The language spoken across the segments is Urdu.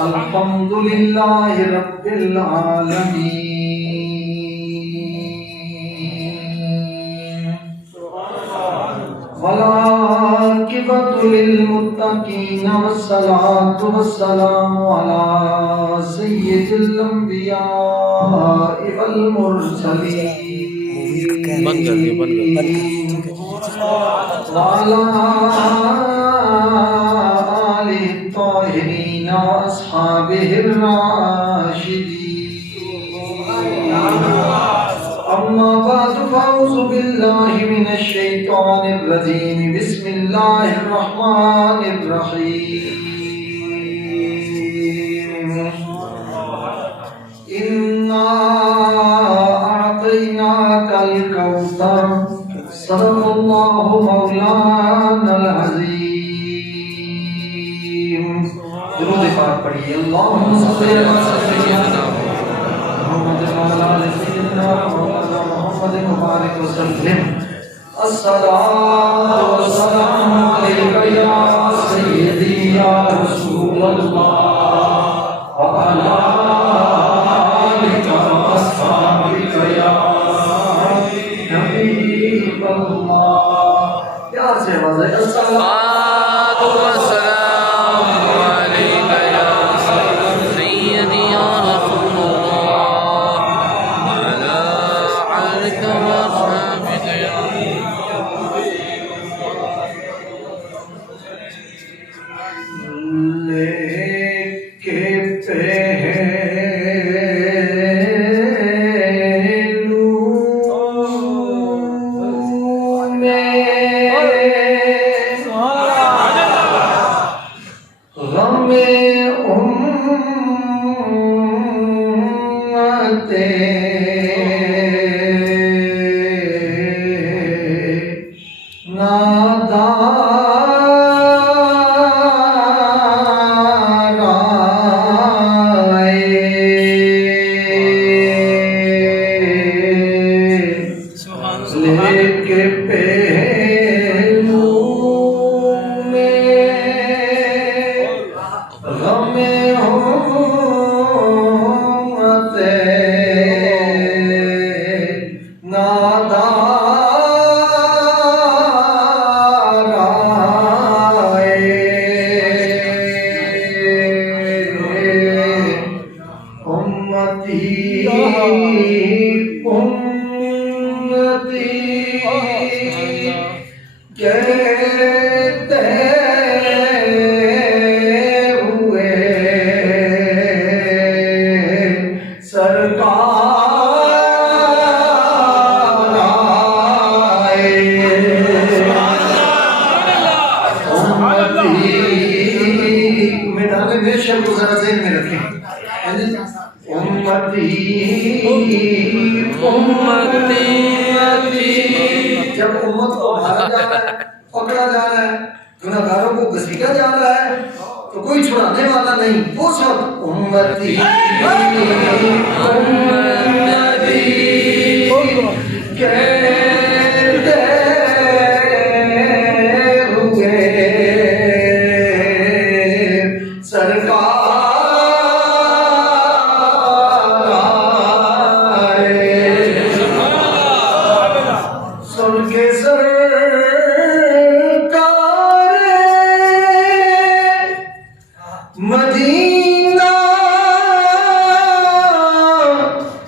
الحمد لله رب العالمين والعاقبة للمتقين والصلاة والسلام على سيد الأنبياء والمرسلين وعلى آله الطاهرين وأصحابه الراشدين أما بعد فأعوذ بالله من الشيطان الرجيم بسم الله الرحمن الرحيم إنا أعطيناك الكوثر صدق الله مولانا العظيم. درود پاک پڑھیے. اللهم صل على سيدنا محمد وعلى آل سيدنا محمد مبارك وسلم. الصلاة والسلام عليك يا سيدي يا رسول الله وعلى آلك وأصحابك يا حبيب الله. پیار سے آواز ہے. الصلاة والسلام عليك يا سيدي يا رسول الله وعلى آلك وأصحابك يا لے کے جب امت کو مارا جا رہا ہے، پکڑا جا رہا ہے، گناہگاروں کو گھسیٹا جا رہا ہے، تو کوئی چھڑانے والا نہیں. اس وقت امتی کہتے ہوئے سرکار مدینہ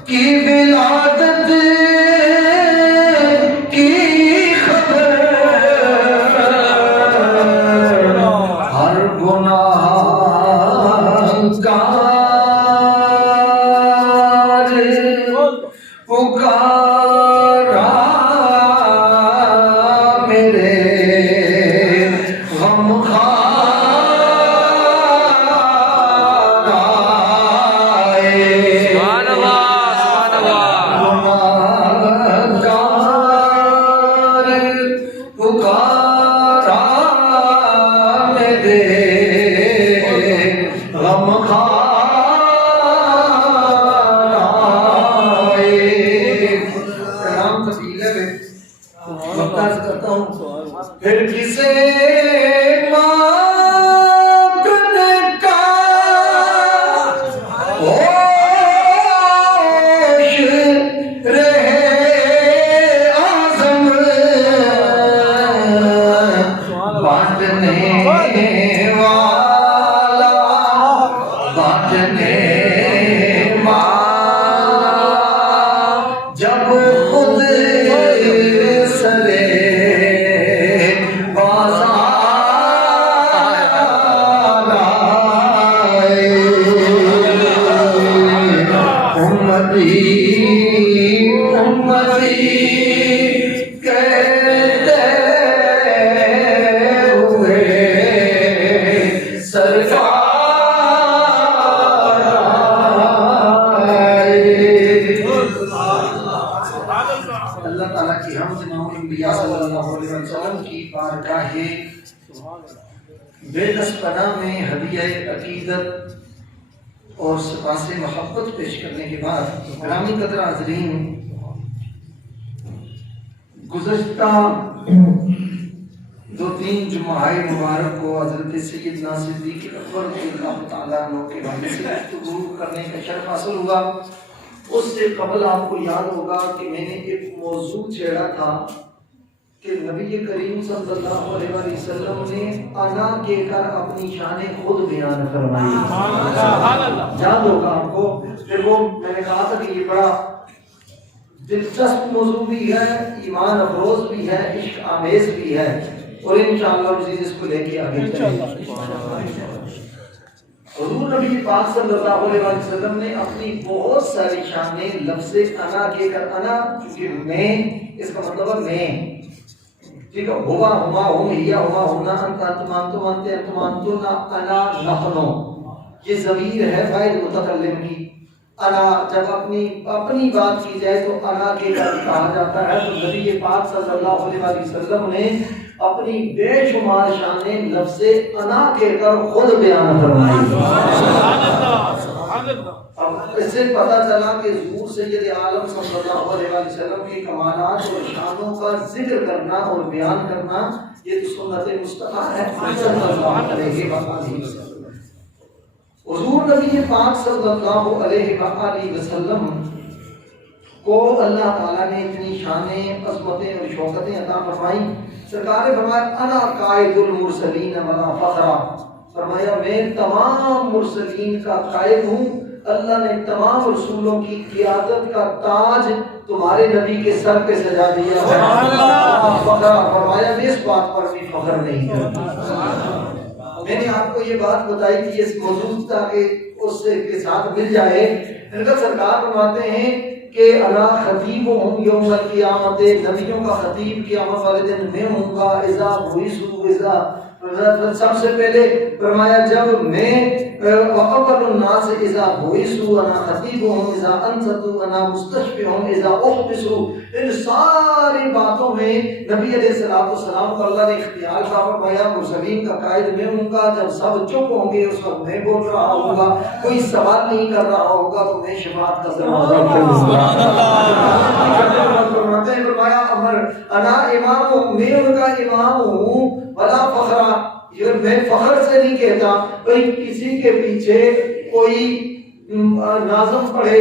کی ولادت کی خبر ہر گناہگار پکارا میرے غم پھر کسے ماکن کا ہوش رہے آزم بانٹنے والا بانٹنے جب خود سرے بازار آئے امتی امتی کہتے ہوئے سرکار آئے۔ اللہ تعالیٰ کی حمد نام انبیاء صلی اللہ علیہ وسلم کی بارگاہ بے دست پناہ میں ہدیہ عقیدت اور سپاس محبت پیش کرنے کے بعد گرامی قدر حاضرین، گزشتہ 2-3 جمعہ مبارک کو حضرت سیدنا صدیق اکبر رضی اللہ تعالیٰ عنہ کے بارے سے گفتگو کرنے کا شرف حاصل ہوا۔ اس سے قبل آپ کو یاد ہوگا کہ میں نے ایک موضوع چھیڑا تھا کہ نبی کریم صلی اللہ علیہ وسلم نے انا کہہ کر اپنی شان خود بیان فرمائی۔ یاد ہوگا آپ کو؟ پھر وہ میں نے کہا تھا کہ یہ بڑا دلچسپ موضوع بھی ہے، ایمان افروز بھی ہے، عشق آمیز بھی ہے، اور انشاءاللہ مزید اس کو لے کے آگے چلیں گے۔ حضور نبی پاک صلی اللہ علیہ وسلم نے اپنی بہت ساری شانیں لفظ انا کہہ کر، انا چونکہ میں، اس کا مطلب ہے میں، ٹھیک ہے، ہوا ہما ہم ہیا ہما ہمنا انت انتم انتم انت انتم انتم انا نحن، یہ ضمیر ہے فاعل متکلم کی۔ انا جب اپنی بات کی جائے تو انا کے کہا جاتا ہے، تو نبی پاک صلی اللہ علیہ وسلم نے اپنی بے شمار شانیں لفظ انا کہہ کر خود بیان فرمائی۔ اب اس سے پتہ چلا کہ حضور سید عالم صلی اللہ علیہ وسلم کی کمالات اور شانوں کا ذکر کرنا اور بیان کرنا یہ تو سنت مصطفیٰ ہے صلی اللہ علیہ وسلم۔ حضور نبی پاک صلی اللہ علیہ وآلہ وسلم کو اللہ تعالیٰ نے اتنی شانیں، عظمتیں اور شوکتیں عطا فرمائی۔ سرکار نے فرمایا انا قائد المرسلین ولا فخرا، فرمایا میں تمام مرسلین کا قائد ہوں، اللہ نے تمام رسولوں کی قیادت کا تاج تمہارے نبی کے سر پہ سجا دیا ہے۔ فخرا، فرمایا میں اس بات پر بھی فخر نہیں کرتا۔ میں نے آپ کو یہ بات بتائی کہ اس موضوع تاکہ اس کے ساتھ مل جائے۔ انکا سرکار فرماتے ہیں کہ انا خطیبہم یوم القیامت، نبیوں کا خطیب قیامت والے دن میں ہوں گا۔ اذا بعثوا، اذا سب سے پہلے فرمایا جب میں اول الناس اذا بعثوا انا خطیبہم، اذا انصتوا انا مستشفعہم، اذا احبسوا، ان ساری باتوں میں نبی علیہ السلام کو اللہ نے اختیار کا فرمایا مرسلین کا قائد میں ہوں گا۔ جب سب چپ ہوں گے اس وقت میں بول رہا ہوں گا، کوئی سوال نہیں کر رہا ہوگا تو میں شفاعت کا دروازہ کھولوں گا۔ فرمایا امر انا امام، میں ان کا امام ہوں، ولا فخرا، یہ میں فخر سے نہیں کہتا بھئی کسی کے پیچھے کوئی ناظم پڑھے،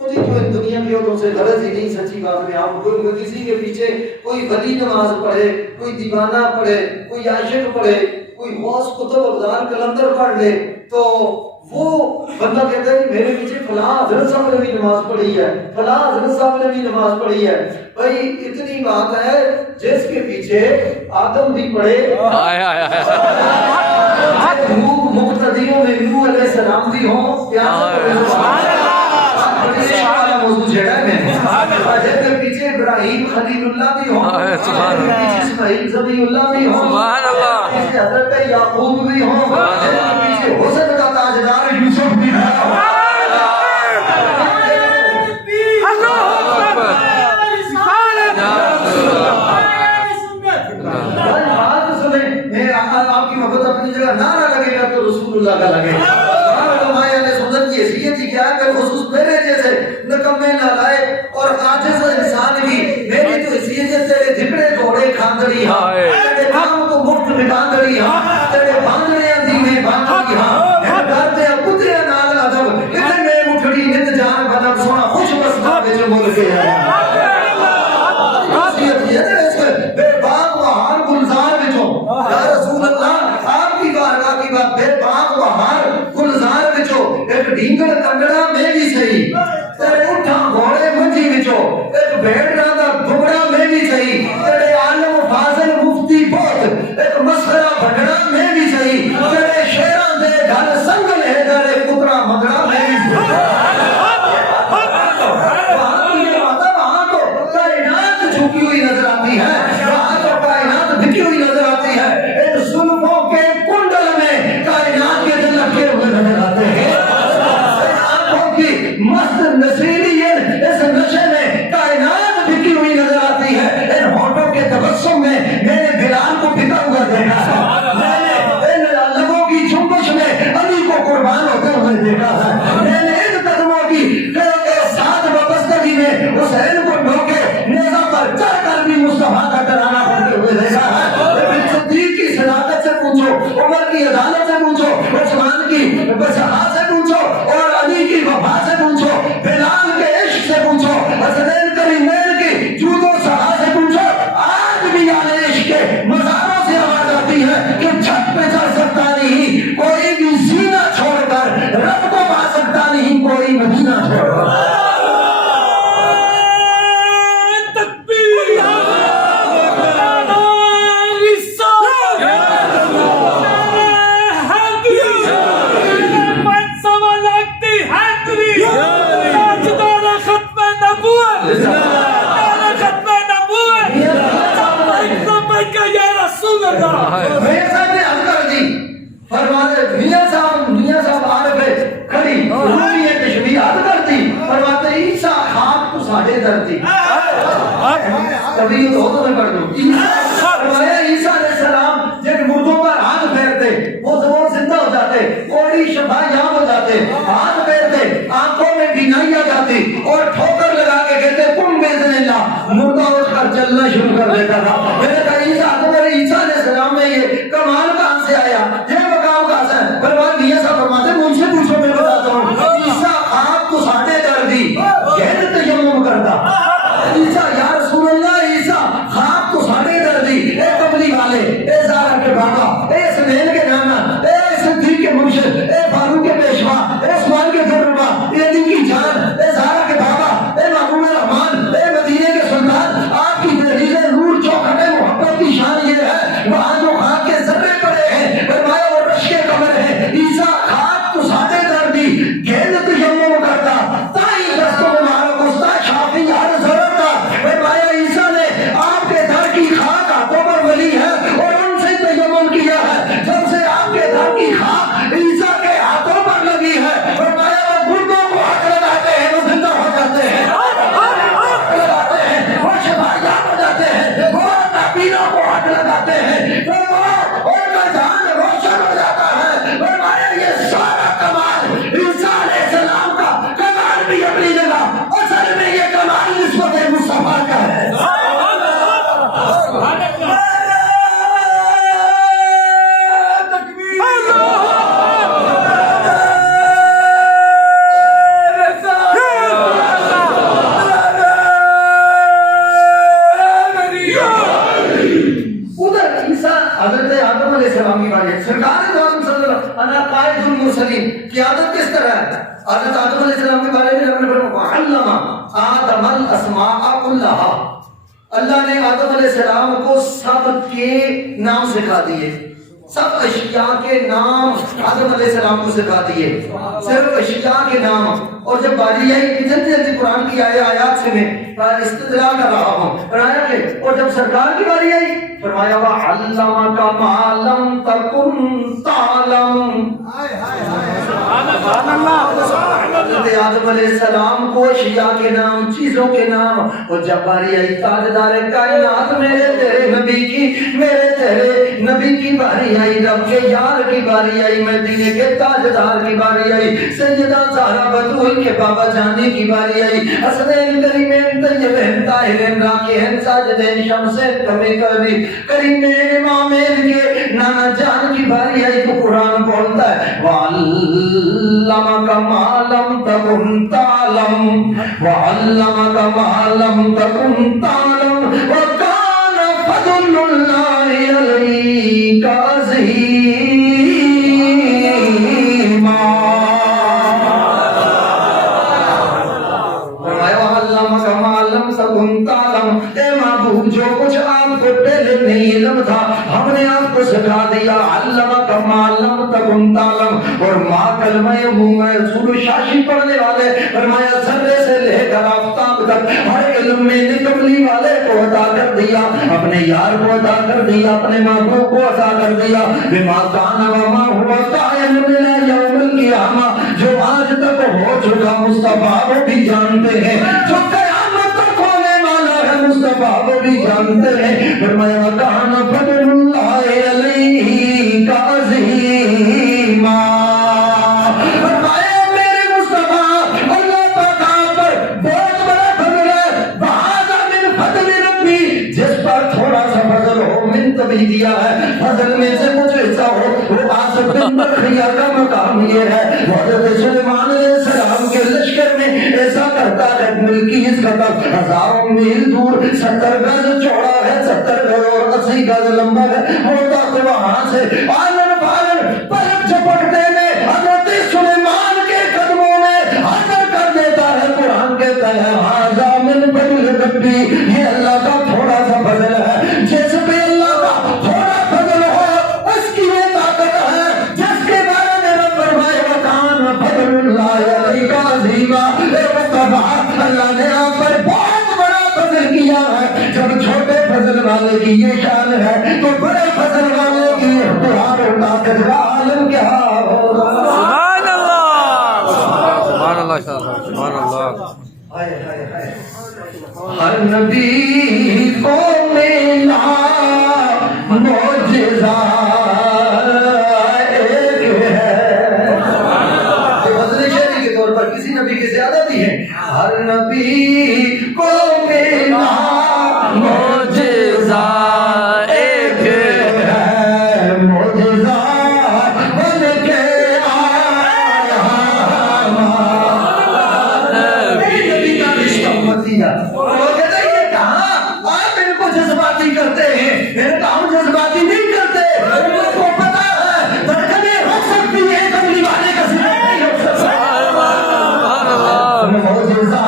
مجھے جو دنیا کی عورتوں سے غرض ہی نہیں، سچی بات میں آپ کو، کسی کے پیچھے کوئی ولی نماز پڑھے، کوئی دیوانہ پڑھے، کوئی عاشق پڑھے، کوئی غوث قطب ابدال کلندر پڑھ لے تو وہ بندہ کہتا ہے کہ میرے پیچھے فلاں حضرت صاحب نے بھی نماز پڑھی ہے، فلاں حضرت صاحب نے بھی نماز پڑھی ہے۔ بھائی اتنی بات ہے جس کے پیچھے آدم بھی پڑھے، مقتدیوں میں نوح علیہ السلام بھی ہوں، موضوع چھیڑا ہے میں نے، جس کے پیچھے ابراہیم خلیل اللہ بھی ہوں، جس کے پیچھے اسماعیل ذبیح اللہ بھی ہوں، جس کے حضرت یعقوب بھی ہوں، جس کے پیچھے حسن کا تاجدار یوسف بھی ہوں۔ آپ کی محبت اپنی جگہ نعرہ لگے گا تو رسول اللہ کا لگے گا۔ سنت کی حیثیت ہی کیا ہے؟ بالخصوص میرے جیسے نکمے نالائق اور عاجز انسان بھی، میری تو حیثیت ہے تیرے دھکڑے گھوڑے کھاندڑی ہاں، بکا کری ہاں تیرے باندھنے عظیمیں باندھنی ہاں کرتے کتے نال ادب اتنے مٹھڑی نت جان بدب سونا خوش بسنا بچ مل کے بے باغ بہار گلزار بچو یا رسول اللہ آپ کی بارگاہ کی بات بے باغ بہار گلزار بچو ایک ڈینگڑ کنگڑا میں بھی صحیح تیرے اٹھا گھوڑے منجی بچو ایک بھیڑ دا دھگڑا میں بھی صحیح تیرے عالم فاضل مفتی بہت ایک مسخرہ بھگڑا میں بھی صحیح تیرے شیران دے گھر سنگل ہے تیرے کترا مگڑا میں بھی صحیح جھکی ہوئی نظر آتی ہے وہاں تو کائنات بکھی ہوئی نظر آتی ہے ان زلفوں کے کنڈل میں کائنات کے دل لٹکے ہوئے نظر آتے ہیں آنکھوں کی مست نشیلی اس نشے میں کائنات بکھی ہوئی نظر آتی ہے ان ہونٹوں کے تبسم میں میں نے بلال کو بکا ہوا دیکھا ہے میں نے ان لبوں کی جنبش میں علی کو قربان ہوتے ہوئے دیکھا ہے میں نے ان قدموں کی ساتھ وابستگی میں حسین کو ڈھوکے نیزہ پر چڑھ کر بھی مصطفیٰ کا ترانہ پڑھتے ہوئے دیکھا ہے صدیق کی صداقت سے پوچھو عمر کی عدالت سے پوچھو عثمان کی بصحاء سے پوچھو اور علی کی وفا سے پوچھو بلال کے عشق سے پوچھو حسنین کریمین کی جود و سہا سے پوچھو آج بھی آل عشق کے مزاروں سے آواز آتی ہے کہ چھت پہ چڑھ سکتا نہیں کوئی بھی سینہ چھوڑ کر رب کو پا سکتا نہیں کوئی مدینہ چھوڑ کر کبھی تو میں پڑھ دوں فرمایا عیسیٰ علیہ السلام جن مردوں پر ہاتھ پھیرتے وہ زندہ ہو جاتے کوڑی شفا یاب ہو جاتے ہاتھ پھیرتے آنکھوں میں بینائی آ جاتی اور ٹھوکر لگا کے کہتے کم باذن اللہ مردہ اٹھ کر چلنا شروع کر دیتا تھا میں نے کہا عیسیٰ تمہارے عیسیٰ علیہ السلام میں یہ کمال کہاں سے آیا یہ مقام کہاں سے ہے فرمایا میاں صاحب فرماتے مجھ سے پوچھو میں بتاتا ہوں عیسیٰ آپ کو ساٹھے کر دی گھر تیمم کرتا عیسیٰ یا رسول اللہ عیسیٰ خواب تو ساڑھے دردی اے قبلی والے اے زارہ کے بابا اے سنیل کے نانا اے صدیق کے مرشد اے فاروق کے پیشوا اے عثمان کے تربا اے علی کی جان اے زارہ کے بابا اے محبوب رحمان اے مدینے کے سلطان آپ کی دہلیز نور چوکھٹ محبت کی شان یہ ہے وہاں جو خاک کے ذرے پڑے ہیں فرمایا وہ رش کے قبر ہے عیسیٰ خواب تو ساڑھے دردی گھر تیمم کرتا تائی دستوں مبارک استاد شافی یار ضرورت فرمایا عیسیٰ نے آپ کے در کی خاک ہاتھوں پر ولی ہے اور ان سے تیمم کیا ہے جب سے آپ کے در کی خاک عیسیٰ کے ہاتھوں پر لگی ہے فرمایا وہ مردوں کو ہاتھ لگاتے ہیں وہ زندہ ہو جاتے ہیں لگاتے ہیں وہ شفایاب ہو جاتے ہیں وہ نابینوں کو ہاتھ لگاتے ہیں تو وہ ان کا جان روشن ہو جاتا ہے فرمایا یہ سارا کمال عیسیٰ علیہ السلام کا کمال بھی اپنی جگہ اصل میں یہ کمال نسبت مصطفیٰ کا ہے قیادت کس طرح ہے حضرت آدم علیہ السلام کے بارے میں رب نے فرمایا علم آدم الاسماء کلھا اللہ نے آدم علیہ السلام کو سب کے نام سکھا دیے سب اشیاء کے نام آدم علیہ السلام کو سکھا دیے صرف اشیاء کے نام اور جب باری آئی جلدی جلدی قرآن کی آیات سے میں استدلال کر رہا ہوں فرمایا کہ اور جب سرکار کی باری آئی فرمایا وَعَلَّمَكَ مَا لَمْ تَكُنْ تَعْلَمْ حضرت آدم علیہ السلام کو اشیاء کے نام چیزوں کے نام اور جب باری آئی تاجدار کائنات میرے تیرے نبی کی باری آئی رب کے یار کی باری آئی مدینے کے تاجدار کی باری آئی سیدہ زہرا بتول کے بابا جانی کی باری آئی حسنین کریمین طیبین طاہرین راکعین ساجدین شمسین کمی کری کریمین امامین کے وعلمك ما لم تكن تعلم وعلمك ما لم تكن تعلم وكان فضل الله عليك عظيما. وعلمك ما لم تكن تعلم، اے معبود جو کچھ آپ کو پہلے نہیں علم تھا ہم نے آپ کو سکھا دیا. علمک ما لم تکن تعلم، اور ما کلمہ منہ میں رسول شاشی پڑھنے والے فرمایا ذرے سے لے کر آفتاب تک ہر علم میں نکملی والے کو عطا کر دیا، اپنے یار کو عطا کر دیا، اپنے محبوب کو عطا کر دیا. بما کان وما هو قائم الى یوم القیامہ، جو آج تک ہو چکا مصطفیٰ وہ بھی جانتے ہیں، جو قیامت تک ہونے والا ہے مصطفیٰ وہ بھی جانتے ہیں. فرمایا وَكَانَ فَضْلُ اللَّهِ عَلَيْكَ عَظِيمًا. فرمایا میرے مصطفیٰ اللہ تعالیٰ پر بہت بڑا فضل ہے. وَهَذَا مِنْ فَضْلِ رَبِّي، جس پر تھوڑا سا فضل ہو من تبھی دیا ہے، فضل میں سے کچھ حصہ ہو. وہ آصف بن بکھیا کا مقام یہ ہے، حضرت سلیمان علیہ السلام کے لشکر میں ایسا کرتا ہے ملکی اس قدر ہزاروں میل دور 70 گز چوڑا ہے، 70 گز اور 80 گز لمبا ہے. ہوتا تو وہاں سے آلن پالن پلک چپٹتے میں حضرت سلیمان کے قدموں میں حاضر کر دیتا ہے. قرآن کہتا ہے ھذا من فضل ربی، یہ اللہ کا تھوڑا سا فضل ہے. جس پہ اللہ کا تھوڑا فضل ہو اس کی یہ طاقت ہے جس کے بارے میں رب فرمائے وَكَانَ فَضْلُ اللَّهِ عَلَيْكَ عَظِيمًا. اللہ نے آپ پر بہت بڑا فضل کیا ہے. جب چھوٹے فضل والے کی یہ شان ہے تو بڑے فضل والے کی اختیار و طاقت کا عالم کیا ہوگا. سبحان اللہ سبحان اللہ سبحان اللہ. ہر نبی کو ملا معجزہ ایک ہے، فضل شہری کے طور پر کسی نبی کے زیادہ بھی ہے. ہر نبی کو ملا معجزہ ایک ہے، معجزہ بن کے آیا نبی کا رشتہ امتیہ. وہ کہتا ہے یہ کہاں آپ ان کو جذباتی کرتے ہیں؟ میں نے کہا ہم جذباتی نہیں کرتے، ان کو پتا ہے دھڑکنیں ہو سکتی ہیں، کملی والے کا ذکر نہیں ہو سکتا. معجزہ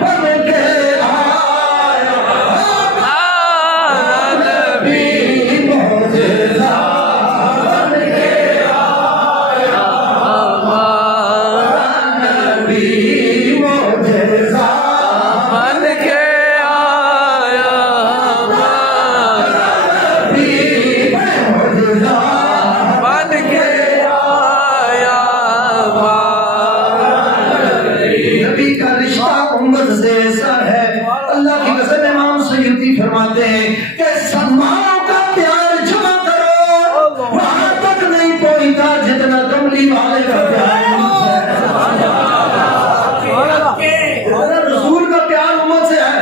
بن کے آیا نبی، معجزہ بن کے آیا نبی، معجزہ بن کے آیا نبی، معجزہ بن کے آیا. نبی کا رشتہ امت سے ایسا ہے. اللہ کی قسم امام سیوطی فرماتے ہیں کہ سماؤں کا پیار جمع کرو وہاں تک نہیں پہنچتا جتنا کملی والے کا پیار امت سے ہے. رسول کا پیار امت سے ہے.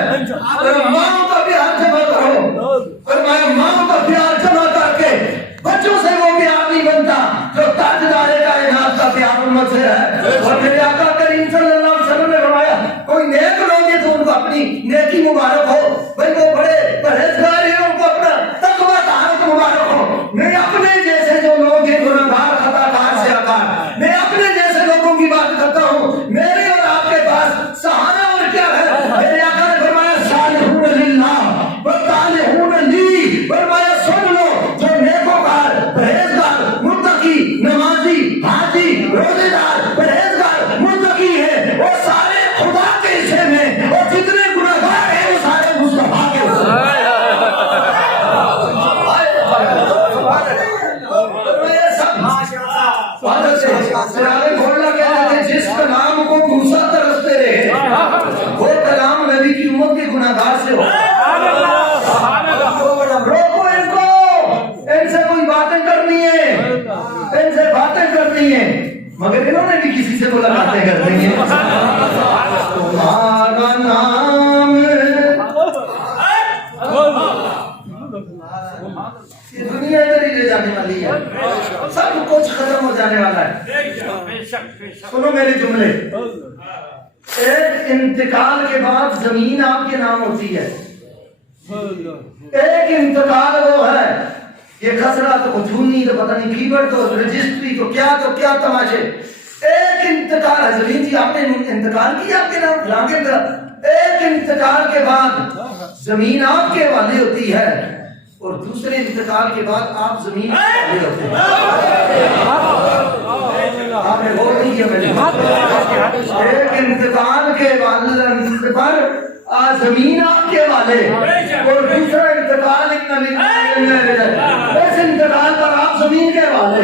ماؤں کا پیار جمع کرو. فرمایا ماؤں کا پیار جمع کر کے بچوں سے وہ پیار نہیں بنتا جو تاجدار کائنات کا پیار امت سے ہے. اور میرے آقا کریم صلی اللہ علیہ وسلم نے فرمایا کوئی نیک لوگ ہیں تو ان کو اپنی نیکی مبارک ہو، بھائی وہ بڑے پرہیزگار ہیں ان کو اپنا تقویٰ طہارت مبارک ہو. میں اپنے جیسے جو لوگ ہیں گنہگار خطا کار سیاکار، میں اپنے جیسے لوگوں کی بات کرتا ہوں. میرے اور آپ کے پاس سہارا اور کیا ہے؟ میرے آقا نے فرمایا صالحون للہ وصالحون لی. فرمایا سن لو جو نیکوکار پرہیزگار متقی نمازی حاجی روزے دار پرہیزگار متقی ہے وہ سارے خدا کے حصے میں، اور جتنے گنہگار ہیں وہ سارے مصطفیٰ کے حصے میں. جس کلام کو موسیٰ ترستے رہے وہ کلام نبی کی امت کے گناہگار سے ہو. روکو ان کو، ان سے کوئی باتیں کرنی ہے، ان سے باتیں کرنی ہے، مگر انہوں نے بھی کسی سے ملاقاتیں کرنی ہے. تمہارا نام دنیا ادھر ہی لے جانے والی ہے، سب کچھ ختم ہو جانے والا ہے۔ سنو میرے جملے، ایک انتقال کے بعد زمین آپ کے نام ہوتی ہے، ایک انتقال وہ ہے، یہ خسرہ تو کچھونی تو پتہ نہیں کیبرڈ تو رجسٹری تو کیا تماشے، ایک انتقال ہے۔ زمین جی آپ نے انتقال کیا آپ کے نام فلاں کے طرف، ایک انتقال کے بعد زمین آپ کے حوالے ہوتی ہے اور دوسرے انتقال کے بعد آپ زمین کے حوالے ہوتے ہیں۔ آپ نے غور نہیں کیا میری بات؟ ایک انتقال کے بعد پر زمین آپ کے حوالے اور دوسرا انتقال اس انتقال پر آپ زمین کے حوالے۔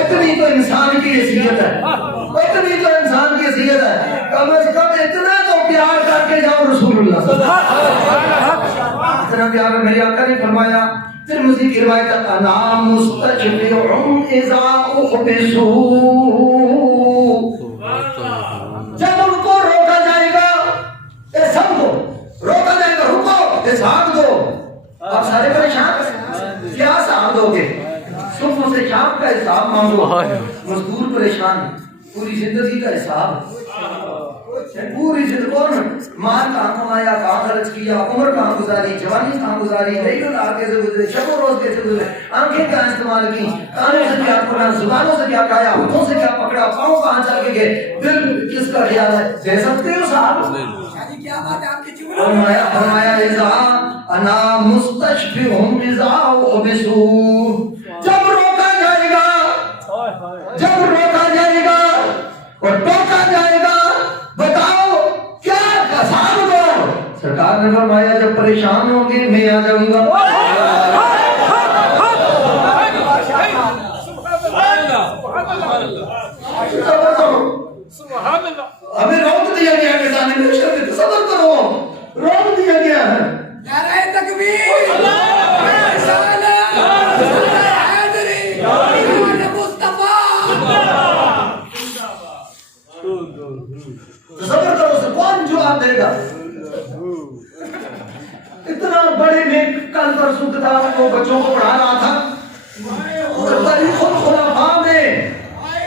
اتنی تو انسان کی حیثیت ہے، اتنی تو انسان کی حیثیت ہے، کم از کم اتنا تو پیار کر کے جاؤ رسول اللہ صلی اللہ علیہ وسلم۔ اتنا پیار میرے آقا نے فرمایا، ترمذی کی روایت ہے، انا مستشفع اذا احبسوا، جب ان کو روکا جائے گا، اے سب کو روکا جائے گا، رکو حساب دو۔ آپ سارے پریشان، کیا حساب دو گے؟ صبح سے شام کا حساب مانگو، مزدور پریشان، پوری زندگی کا حساب، پوری زندگی مال کہاں کمایا، کہاں خرچ کیا، عمر کہاں گزاری، جوانی کہاں گزاری، رہی کیسے گزرے، شب و روز کیسے گزرے، آنکھیں کہاں استعمال کی، کانوں سے کیا کھولا، زبانوں سے کیا کھایا، ہاتھوں سے کیا پکڑا، پاؤں کہاں چل کے گئے، دل کس کا خیال ہے، دے سکتے ہو صاحب؟ فرمایا اذا انا مستشفع اذا احبسوا، جب روکا جائے گا، جب روکا جائے گا اور ٹوکا جائے گا، بتاؤ کیا حساب دو؟ سرکار نے فرمایا جب پریشان ہوں گے میں آ جاؤں گا۔ ہمیں روک دیا گیا ہے، جانے میں شرط صبر کرو، روک دیا گیا ہے۔ نعرہ تکبیر، رسالت، حیدری، مصطفیٰ، صبر کرو سے کون جواب دے گا؟ اتنا بڑے میں کل پرسوں کتاب کو بچوں کو پڑھا رہا تھا، تاریخ الخلفاء میں،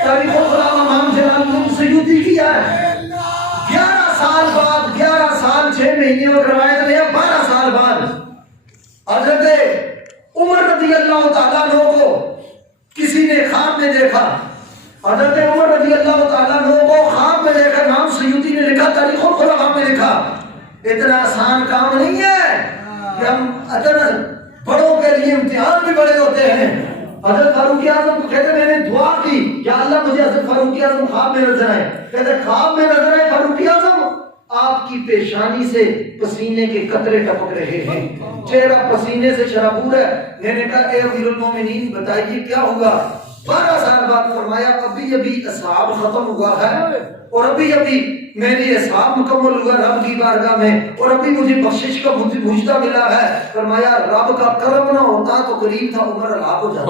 تاریخ الخلفاء امام جلال الدین سیوطی کیا ہے، 11 سال بعد، 11 سال 6 مہینے اور روایت میں 12 سال بعد حضرت عمر رضی اللہ تعالیٰ عنہ کو کسی نے خواب میں دیکھا، حضرت عمر رضی اللہ تعالیٰ عنہ کو خواب میں دیکھا، امام سیوطی نے لکھا، تاریخ الخلفاء میں لکھا، اتنا آسان کام نہیں ہے کہ ہم اتنا، بڑوں کے لیے امتحان بھی بڑے ہوتے ہیں۔ حضرت فاروق اعظم کو کہتے میں نے دعا کی یا اللہ مجھے حضرت فاروق اعظم خواب میں نظر آئے، کہتے خواب میں نظر آئے فاروق اعظم آپ کی پیشانی سے پسینے کے قطرے ٹپک رہے ہیں، چہرہ پسینے سے شرابور ہے۔ میں نے کہا اے امیر المومنین بتائیے کیا ہوا؟ 12 سال بعد فرمایا ابھی ابھی اصحاب ختم ہوا ہے اور ابھی ابھی میری اصحاب مکمل ہوا رب کی بارگاہ میں اور ابھی مجھے بخشش کا مجدہ ملا ہے۔ فرمایا رب کا کرم نہ ہوتا تو قریب تھا عمر ہلاک ہو جاتا۔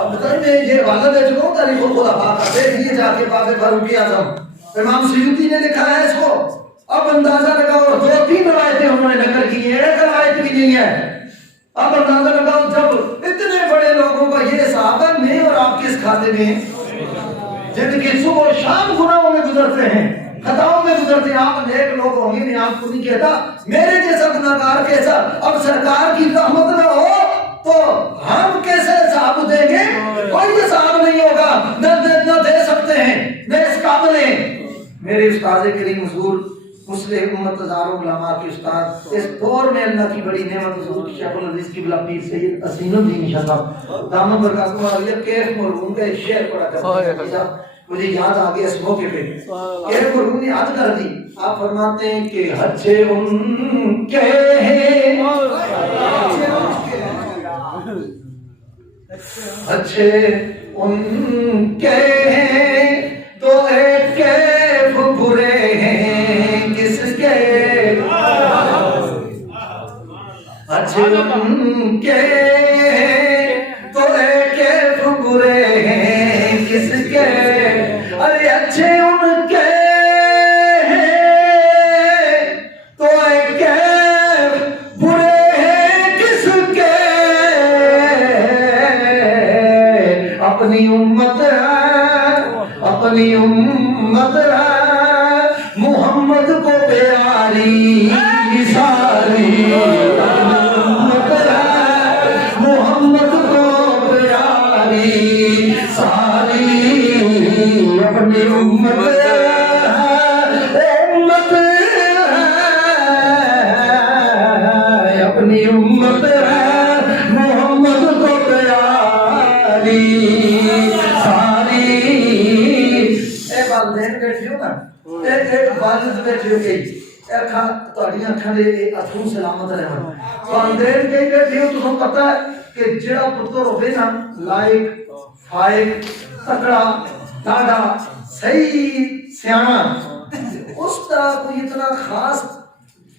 اب بتائیں میں یہ حوالہ دے چکا ہوں تاریخ الخلفاء کا، دیکھیے جا کے باب فاروق اعظم، امام سیوطی نے لکھا ہے اس کو۔ اب اندازہ لگاؤ 2-3 روایتیں انہوں نے نقل کی ہیں، ایک روایت بھی نہیں ہے۔ اب اندازہ لگاؤ جب اتنے بڑے لوگوں کا یہ حساب ہے، میں اور آپ کس کھاتے میں ہیں جن کے صبح و شام گناہوں میں گزرتے ہیں، خطاؤں میں گزرتے ہیں۔ آپ نیک لوگ ہوں گے، میں آپ کو نہیں کہتا میرے جیسا گناہگار کیسا، اب سرکار کی رحمت نہ ہو تو ہم کیسے حساب دیں گے؟ کوئی حساب نہیں ہوگا، نہ دے سکتے ہیں، نہ اس قابل ہیں۔ میرے استاد کریم حضور مسلم امت ہزاروں علماء کے استاد، اس دور میں اللہ کی بڑی نعمت حضور شیخ الحدیث قبلہ پیر سید حسین الدین شاہ صاحب دامن برکاتہ عالیہ کیف مرحوم کا ایک شعر پڑھا کرتے ہیں، مجھے یاد آ گیا اس موقع پہ۔ کیف مرحوم نے عرض کر دی، آپ فرماتے ہیں کہ اچھے ان کے ہیں، اچھے ان کے ہیں تو ایک کیف برے ہیں کس کے، اچھے ان کے ہیں تو ایک کیف برے ہیں کس کے، ارے اچھے ان کے ہیں تو ایک کیف برے ہیں کس کے، اپنی امت ہے، اپنی امت ہے، محمد کو پیاری ساری، اپنی امت ہے، محمد کو پیاری ساری، اپنی امت ہے، امت ہے، اپنی امت ہے، محمد کو پیاری ساری۔ اے والدین بیٹھے ہو نا، اے والد بیٹھے ہو گئی، اے اکھاں تہاڈیاں اکھاں دے اتھرو سلامت رہن۔ والدین کئی بیٹھے ہو، تمہیں پتہ ہے کہ جڑا پتر ہوے نا لائق فائق تکڑا ڈاڈا صحیح سیاںا، اس طرح کوئی اتنا خاص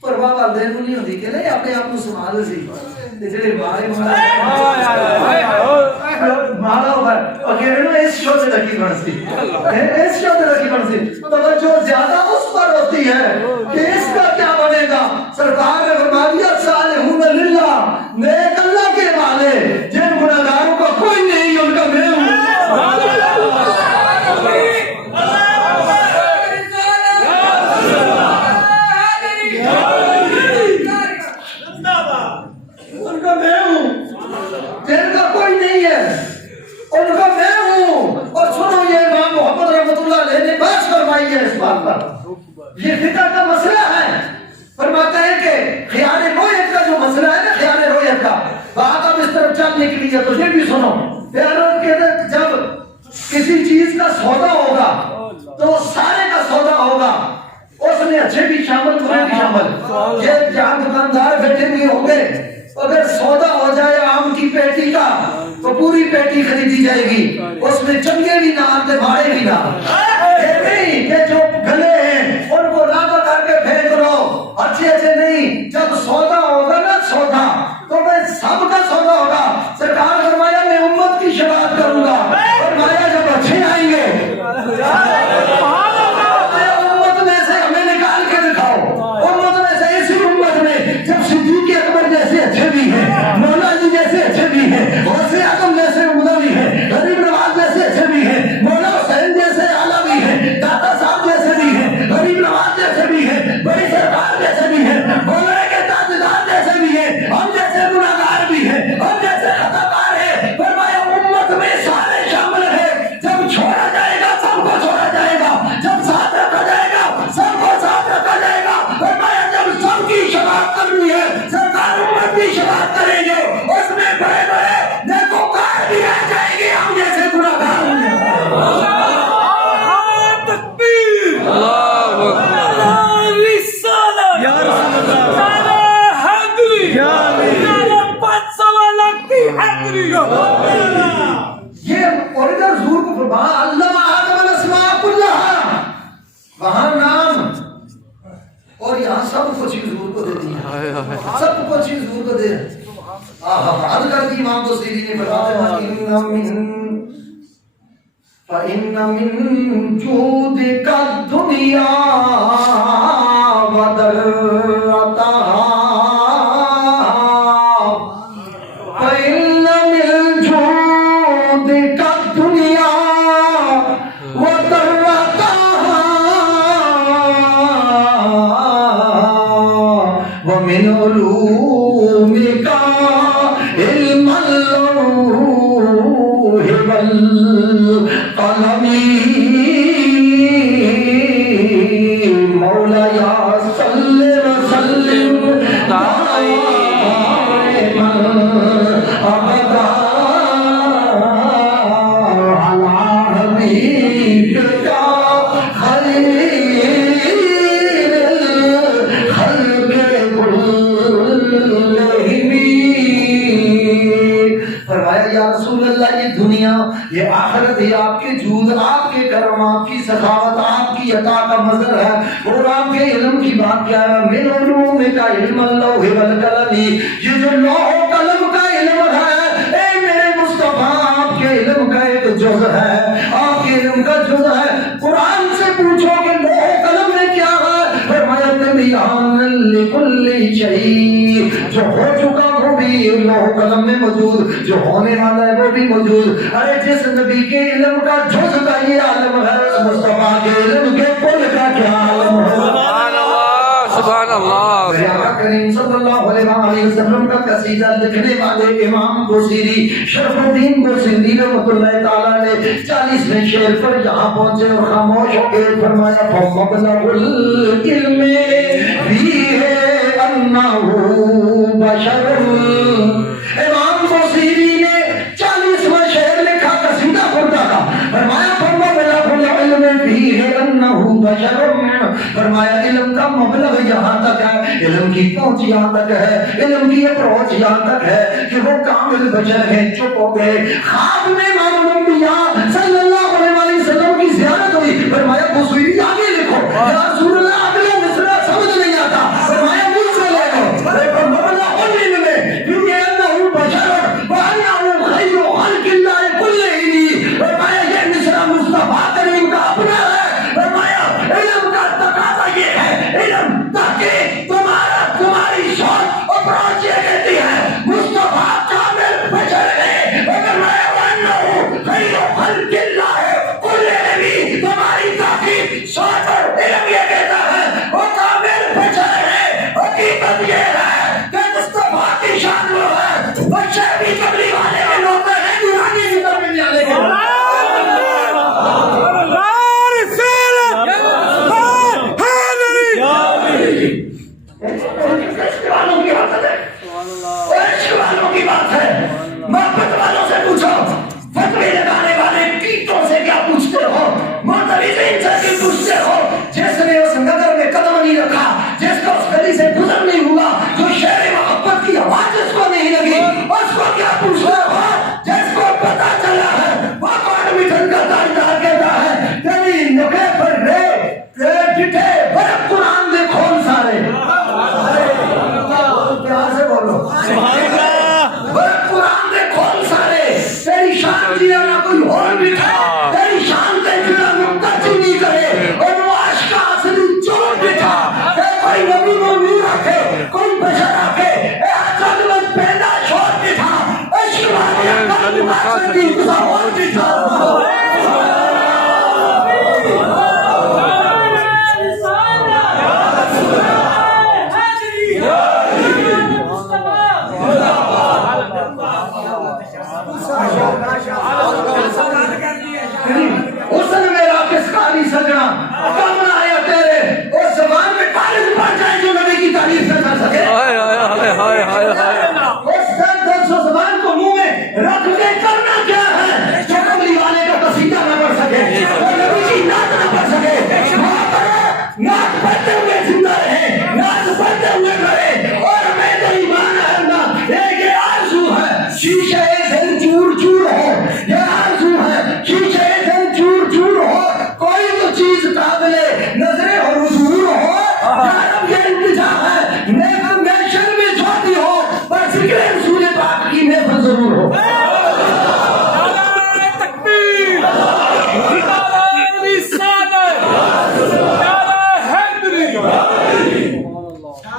پرواہ والدین کو نہیں ہوتی کہ نہیں اپنے آپ کو سنبھال سی جڑے مارے مارا ہوگا اکیلے اس شو سے رکھی بن سی، اس شو سے رکھی بن سی، توجہ زیادہ اس پر ہوتی ہے کہ اس کا کیا بنے گا۔ سرکار نے فرما دیا صالحون للہ، نیک اللہ کے والے، جن گناہگاروں کا کوئی نہیں ان کا میں ہوں۔ ان کا میں ہوں، جن کا کوئی نہیں ہے ان کا میں ہوں۔ اور سنو یہ امام محمد رحمۃ اللہ علیہ نے بحث فرمائی ہے اس بات پر، یہ فقہ کا مسئلہ ہے۔ فرماتا ہے کہ خیال رویت کا جو مسئلہ ہے نا، خیال رویت کا بات اب اس طرف چل نکلی ہے تو یہ بھی سنو۔ پیاروں کے جب کسی چیز کا سودا ہوگا تو سارے کا سودا ہوگا، اس میں اچھے بھی شامل برے بھی شامل۔ یہ جہاں دکاندار بیٹھے بھی ہوں گے، اگر سودا ہو جائے آم کی پیٹی کا تو پوری پیٹی خریدی جائے گی، اس میں چنگے بھی نہ آتے بھاڑے بھی نہ۔ یہ نہیں کہ جو گلے ہیں ان کو لاگا کر کے پھینک لو، اچھے اچھے نہیں۔ جب سودا ہوگا نا سودا تو میں سب کا سودا ہوگا۔ سرکار فرمایا میں امت کی شفاعت کروں گا، فرمایا جب اچھے آئیں گے امت میں سے ہمیں نکال کے دکھاؤ، امت میں سے اسی امت میں جب صدیق اکبر جیسے اچھے بھی ہیں، مولا علی جیسے اچھے بھی ہیں، غوث اعظم جیسے عمدہ بھی ہیں، غریب نواز جیسے اچھے بھی ہیں، مولا حسین جیسے اعلیٰ بھی ہیں، داتا صاحب جیسے بھی ہیں، غریب نواز جیسے بھی ہیں، بڑی سرکار جیسے بھی ہیں، مولا کے تاجدار جیسے بھی ہیں، ہم جیسے گناہگار بھی ہیں، ہم جیسے خطاکار ہیں۔ فرمایا امت میں سارے شامل ہیں، جب چھوڑا جائے گا سب کو چھوڑا جائے گا، جب ساتھ رکھا جائے گا سب کو ساتھ رکھا جائے گا۔ فرمایا جب سب کی شفاعت کرنی ہے سرکار امت کی شفاعت کریں گے، اس میں بڑے بڑے نیکوکار بھی آ جائیں گے، ہم جیسے گناہگار ہوں گے۔ یہ اوریجنل حضور کو فرمایا علم آدم الاسماء کلھا، وہاں نام اور یہاں سب کچھ حضور کو دے دیا، سب کچھ حضور کو دے حد کر دی۔ امام بصیری نے فرمایا فَإِنَّ مِن جُودِكَ الدُّنْيَا وَضَرَّتَهَا، فَإِنَّ مِن جُودِكَ الدُّنْيَا وَضَرَّتَهَا، وَمِنْ عُلُومِكَ عِلْمَ اللَّوْحِ وَالْقَلَمِ، مولاي صل وسلم دائما ابدا على حبيبك خير الخلق كلهم۔ فرمایا یا رسول اللہ یہ دنیا یہ آخرت یہ آپ کے جود آپ کے کرم آپ کی سخاوت آپ کی عطا کا مظہر ہے، اور آپ کے علم کی بات کیا ہے۔ من علوم کا علم اللوح والقلم، یہ جو لوح و قلم کا علم ہے اے میرے مصطفیٰ آپ کے علم کا ایک جز ہے، آپ کے علم کا جز ہے۔ قرآن سے پوچھو کہ لوح و قلم میں کیا ہے، فرمایا تبیان لکل شیء، جو ہو چکا وہ بھی بھی لوح قلم میں موجود، جو ہونے والا ہے وہ بھی موجود۔ ارے جس نبی کے علم کا جز کا یہ عالم ہے، اس مصطفیٰ کے علم کے کل کا کیا عالم ہے؟ سبحان اللہ میرے آقا کریم صلی اللہ علیہ وسلم کا قصیدہ لکھنے والے امام بوصیری شرف الدین بوصیری رحمۃ اللہ تعالیٰ نے 40ویں شعر پر یہاں پہنچے اور خاموش ہو کے فرمایا فَمَبْلَغُ الْعِلْمِ فِيهِ أَنَّهُ بَشَرٌ۔ امام بوصیری نے 40واں شعر لکھا قصیدہ خدا کا، فرمایا فَمَبْلَغُ الْعِلْمِ فِيهِ أَنَّهُ بَشَرٌ، فرمایا علم کا مبلغ یہاں تک ہے، علم کی پہنچ یہاں تک ہے، علم کی اپروچ یہاں تک ہے کہ وہ کامل بشر ہیں۔ چپ ہو گئے، خواب میں امام الانبیاء صلی اللہ علیہ وسلم کی زیارت ہوئی، فرمایا بوصیری آگے لکھو، یا رسول اللہ اگلا مصرع سمجھ نہیں آتا، فرمایا مجھ سے لے لو، لیکن مبلغ العلم میں کیونکہ انہ بشر وانہ خیر خلق اللہ کلہ، فرمایا یہ مصرع مصطفیٰ کریم کا اپنا ہے، فرمایا علم کا تقاضا یہ ہے، علم تحقیق تمہاری شوق اپروچ یہ کہتی ہے مصطفیٰ کامل بشر ہے، اگر میں وانہ خیر خلق اللہ کلہ بھی تمہاری تحقیق شوق اور علم یہ کہتا ہے وہ کامل بشر ہے۔ حقیقت یہ ہے کہ مصطفیٰ کی شان وہ ہے، بچے بھی کبھی والے میں ہوتے ہیں، دورانی بھی کبھی والے کے عشق والوں کی بات ہے، عشق والوں کی بات ہے۔ محبت والوں سے پوچھو، فتوی لگانے والے کیٹوں سے کیا پوچھتے ہو، معترضین سے کیا پوچھتے ہو؟ جس نے اس نگر میں قدم نہیں رکھا، جس کو اس گلی سے گزر نہیں ہوا، جو شعر محبت کی آواز جس کو نہیں لگی، اس کو کیا پوچھتے ہو؟ جس کو پتا چلا ہے وہ کون مٹھن کا تاجدار کہتا ہے تیری نکے پر رے ڈٹے برق قرآن دے کھول سارے، پیار سے بولو برق قرآن دے کھول سارے، تیری شان جیا نہ کوئی اور بٹھا، تیری شان دے جنا مقتدی نہیں کرے، اور وہ عشق کا اصلی چور بٹھا، اے کوئی نبی مومن رکھے، کوئی بشر رکھے، اے حسن میں پیدا شور بٹھا، عشق والے قلب حسنی تصور بٹھا۔ حسن میرا کس کاری سجنا کم نہ آیا تیرے، اس زبان میں کالج پڑ جائے جو نبی کی تعریف نہ کر سکے، اس درد و زبان کو منہ میں رکھ کے کرنا کیا ہے جو کملی والے کا قصیدہ نہ پڑھ سکے، اور نبی کی نعت نہ پڑھ سکے، نعت پڑھتے ہوئے زندہ رہے، نعت پڑھتے ہوئے مرے، اور ہمیں تو ایمان ہے اللہ ایک یہ آرزو ہے شیشے دل چور چور ہو، یہ آرزو ہے شیشے دل چور چور ہو، کوئی تو چیز قابل نظر اور حضور ہو، جانب یہ انتجا ہے نیک میشن میں چھوٹی ہو پر ذکر رسول پاک کی محفل ضرور ہو۔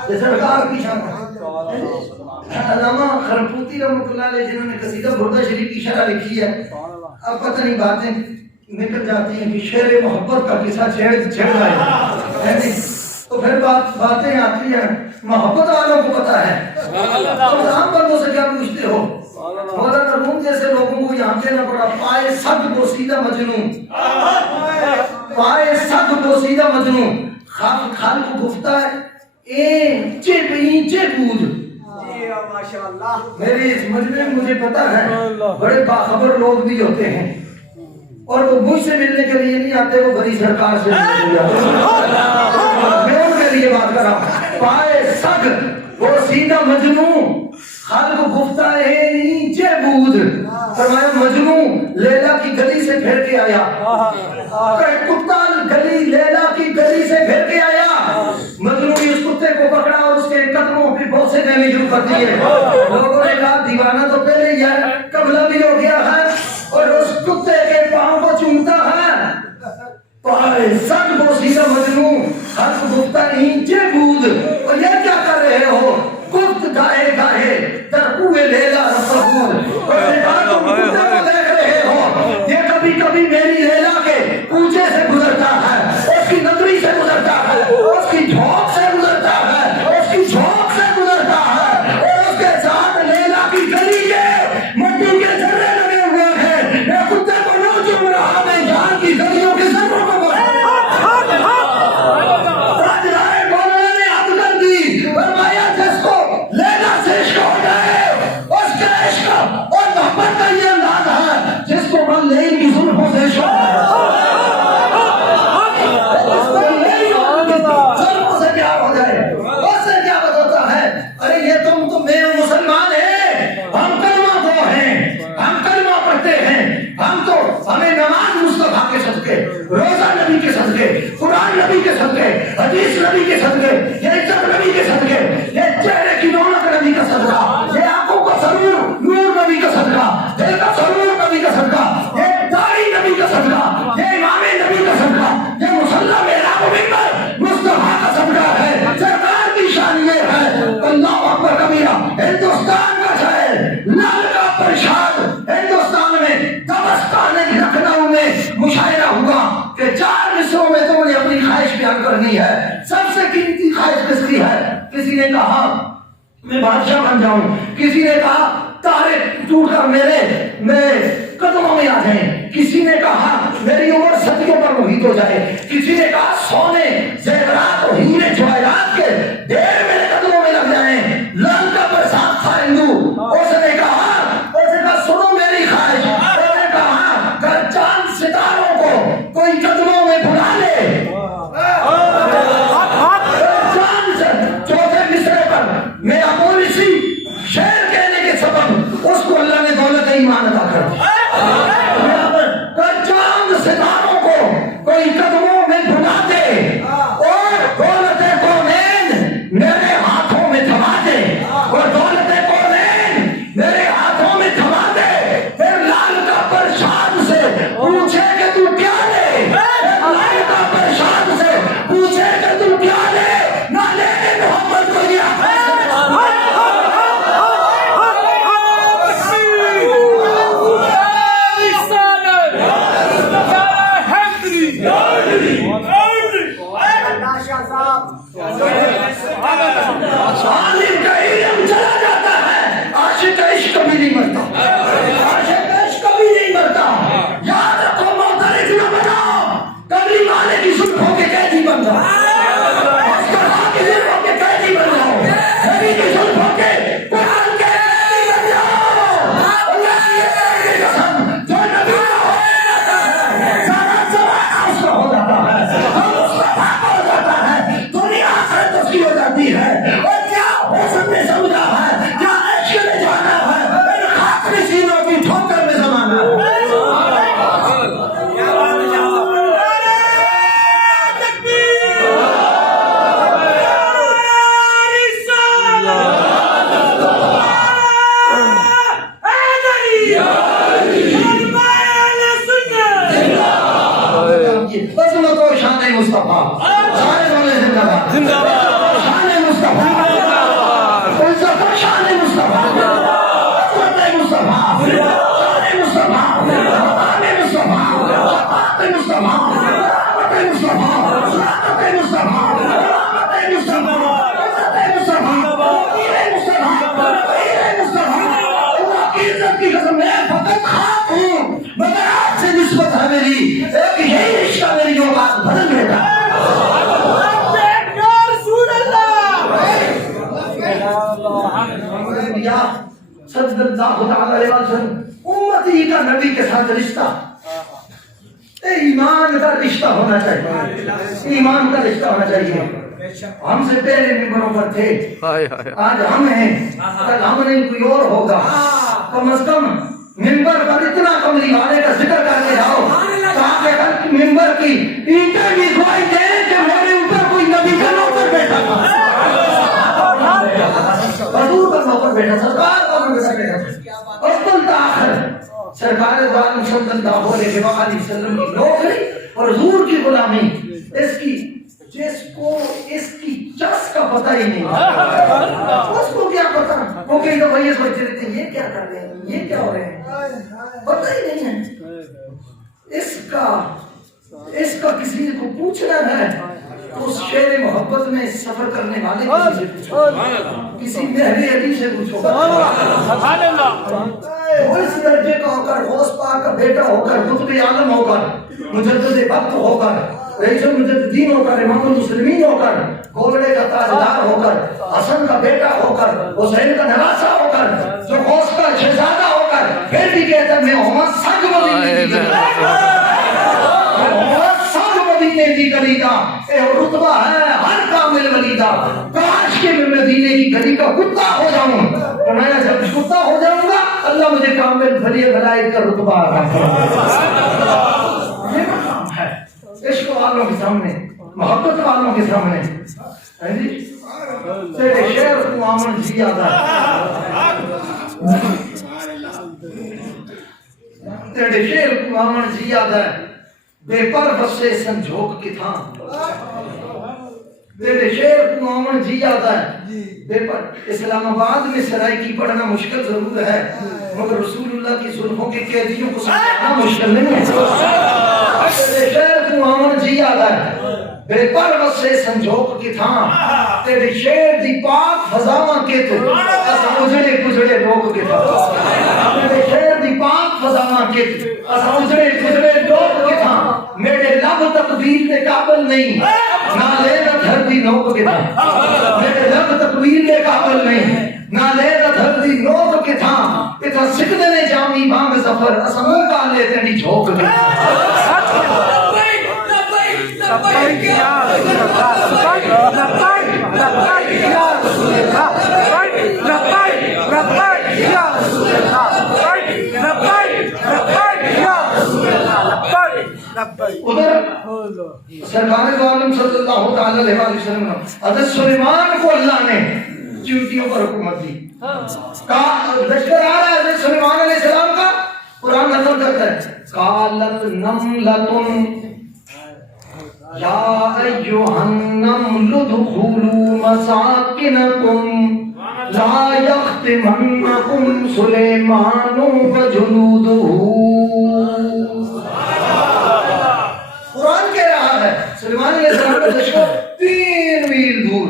یہ سرکار کی شان ہے۔ علامہ خرپوتی رحمۃ اللہ علیہ جنہوں نے قصیدہ بردہ شریف کی شرح لکھی ہے، اب پتہ نہیں باتیں نکل جاتی ہیں کہ شعر محبت کا قصہ چھیڑ جائے، تو پھر باتیں آتی ہیں محبت والوں کو پتہ ہے، اور عام بندوں سے کیا پوچھتے ہو؟ مولانا روم جیسے لوگوں کو یہاں کہنا پڑا پائے صد بوسیدہ مجنون، پائے صد بوسیدہ مجنون، خالق گفتہ ہے اینچے بود۔ میرے اس مجمع میں مجھے پتا ہے بڑے باخبر لوگ بھی ہوتے ہیں، اور وہ مجھ سے ملنے کے لیے نہیں آتے، وہ بڑی سرکار سے ملنے آتے ہیں۔ میں ان کے لیے بات کر رہا ہوں، پائے صد بوسیدہ مجنون، خالق گفتہ ہے نیچے بود، فرمایا مجنوں لیلا کی گلی سے پھر کے آیا، کتا گلی لیلا کی گلی سے پھر کے آیا، مجنوں نے اس کتے کو پکڑا اور اس کے قدموں پہ بوسے دینے شروع کر دیے۔ لوگوں نے کہا دیوانہ تو پہلے ہی ہے، قبلہ بھی ہو گیا ہے، اور اس کتے کے پاؤں کو چومتا ہے۔ پائے صد بوسیدہ مجنوں، خالق گفتہ نیچے بود، اور یہ کیا کر رہے ہو؟ گفت گاہے گاہے در کوہ کے صدقے, حدیث نبی کے صدقے, یہ عزت نبی کے صدقے, یہ چہرے کی رونق نبی کا صدقہ, یہ آنکھوں کا سرور نور نبی کا صدقہ, دل کا سرور نبی کا صدقہ, یہ داڑھی نبی کا صدقہ, یہ امام نبی کا صدقہ, یہ مصلی محراب و منبر مصطفیٰ کا صدقہ ہے. سرکار کی شان یہ ہے, اللہ اکبر کبیرہ. ہندوستان کا شاعر لال کا پرشاد, ہندوستان میں دبستان لکھنؤ میں مشاعرہ ہوا کہ 4 مصروں میں تم نے اپنی خواہش بیان کرنی ہے. سب سے قیمتی خواہش کس کی ہے؟ کسی نے کہا میں بادشاہ بن جاؤں, کسی نے کہا تارے ٹوٹ کر میرے قدموں میں آ جائیں, کسی نے کہا میری عمر صدیوں پر محیط ہو جائے, کسی نے کہا سونے زیورات اور ہیرے جواہرات کے ڈھیر میرے قدموں میں لگ جائیں. لال کا پرساد تھا ہندو, اس نے کہا سنو میری خواہش, اس نے کہا اگر چاند ستاروں کو کوئی قدموں میں بلا لے, چاند سے چوتھے مصرے پر میرا پولیسی شعر کہنے کے سبب اس کو اللہ نے دولت ایمان عطا کر دی. اگر چاند ستاروں کو کوئی قدموں میں بلا دے اور دولت کونین میرے ہاتھوں میں تھما دے, اور دولت کونین میرے ہاتھوں میں تھما دے, پھر لال کا پرشاد سے پوچھے کہ تو کیا لے, لال کا پرشاد سے پوچھے کہ تو کیا لے, نہ لینے محمد کو دیا. عالم کا علم چلا جاتا ہے, عاشق عشق کبھی نہیں مرتا, عاشق عشق کبھی نہیں مرتا. یاد رکھو معترض نہ بناؤ, کبھی والے کی زلفوں کے قیدی بن جاؤ, مصطفیٰ کی زلفوں کے قیدی بن جاؤ, نبی کی زلفوں کے قرآن کے قیدی بن جاؤ. اللہ کی قسم جو نبی کا ہو جاتا ہے سارا زمانہ اس کا ہو جاتا ہے, مصطفیٰ کا ہو جاتا ہے, دنیا آخرت اس کی ہو جاتی ہے. اور کیا حسن نے سمجھا ہے, کیا عشق نے جانا ہے, ان خاطری سینوں کی ٹھوکر میں زمانہ ہے. عظمت و شان مصطفیٰ, سارے بولے زندہ باد, شان مصطفیٰ, عزت و شان مصطفیٰ, عظمت مصطفیٰ, شان مصطفیٰ, مقام مصطفیٰ, شفاعت مصطفیٰ, رحمت مصطفیٰ, صلاحت مصطفیٰ, رحمت مصطفیٰ, عزت مصطفیٰ, وقیر مصطفیٰ, وقیر مصطفیٰ. اللہ کی عزت کی قسم میں فقط خاک ہوں, مگر آپ سے نسبت ہے میری, ایک یہی رشتہ میری جو بات بدل دیتا ہے. صلی اللہ علیہ وسلم امتی کا نبی کے ساتھ رشتہ ایمان کا رشتہ ہونا چاہیے, ایمان کا رشتہ ہونا چاہیے. ہم سے پہلے ممبروں پر تھے, آج ہم ہیں, کل ہم نہیں کوئی اور ہوگا. کم از کم ممبر پر اتنا کملی والے کا ذکر کر کے جاؤ تاکہ کل ممبر کی اینٹیں بھی گواہی دیں کہ میرے اوپر کوئی نبی کا نوکر بیٹھا تھا, حضور کا نوکر بیٹھا, سرکار کا نوکر بیٹھا, اول تاخر سرکار دو عالم صلی اللہ علیہ وسلم کی نوکری اور حضور کی غلامی, اس کی جس کو اس کی چس کا پتہ ہی نہیں, اس کو کیا پتہ, وہ کہیں تو بھائی سوچ رہے تھے یہ کیا کر رہے ہیں, یہ کیا ہو رہے ہیں, پتہ ہی نہیں ہے. اس کا کسی کو پوچھنا ہے تو اس شعر محبت میں سفر کرنے والے کسی سے پوچھو, کسی مہر علی سے پوچھو, وہ اس درجے کا ہو کر, غوث پاک کا بیٹا ہو کر, قطب عالم ہو کر, مجدد وقت ہو کر, رئیس المجددین ہو کر, امام المسلمین ہو کر, گولڑے کا تاجدار ہو کر, حسن کا بیٹا ہو کر, حسین کا نواسا ہو کر, جو غوث کا شہزادہ ہو کر پھر بھی کہتا ہے میں ہوں سگ مدینے کی گلی کا رتبہ ہے ہر کامل ولی کا. کاش کے میں مدینے کی گلی کا کتا ہو جاؤں, تو میں جب کتا ہو جاؤں گا اللہ مجھے کامل بھلی بھلائی کا رتبہ عطا فرمائے. یہ مقام ہے عشق والوں کے سامنے. محبت والوں کے سامنے تیرے شعر کو آمن جی آتا ہے، تیرے شعر کو آمن جی آتا ہے، بے پر بسے سنجھوک کی تھا، تیرے شعر کو آمن جی آتا ہے بے پر۔ اسلام آباد میں سرائکی پڑھنا مشکل ضرور ہے، مگر رسول اللہ کی زلفوں کے قیدیوں کو سمجھنا مشکل نہیں ہے۔ تیرے شعر کو آمن جی آتا ہے بے پر بسے سنجھوک کی تھا، تیرے شعر دی پاک فضاواں کے تو اساں اجڑے گزرے لوگ کے تھا، تیرے شعر دی پاک فضاواں کے تو اساں اجڑے گزرے لوگ کے تھا، میرے لب تقدیر کے قابل نہیں نہ لینا دھرتی نوک کے تھا، میرے لب تقدیر کے قابل نہیں نہ لینا دھرتی نوک کے تھا، اتنا سکھنے نے جامی بانگ سفر اساں منہ کا لیتے نہیں جھوک کے لبیک یا رسول اللہ، لبیک یا رسول اللہ، لبیک یا رسول اللہ، لبیک یا رسول اللہ۔ ادھر سرکار دو عالم صلی اللہ تعالی علیہ وسلم حضرت سلیمان کو اللہ نے چیونٹیوں پر حکومت دی، کہا لشکر آ رہا ہے حضرت سلیمان علیہ السلام کا، قرآن نقل کرتا ہے قالت نملۃ یا ایھا النمل ادخلوا مساکنکم لا یختمنکم سلیمان وجنودہ۔ قرآن کہہ رہا ہے سلیمان علیہ السلام کا لشکر 3 میل دور،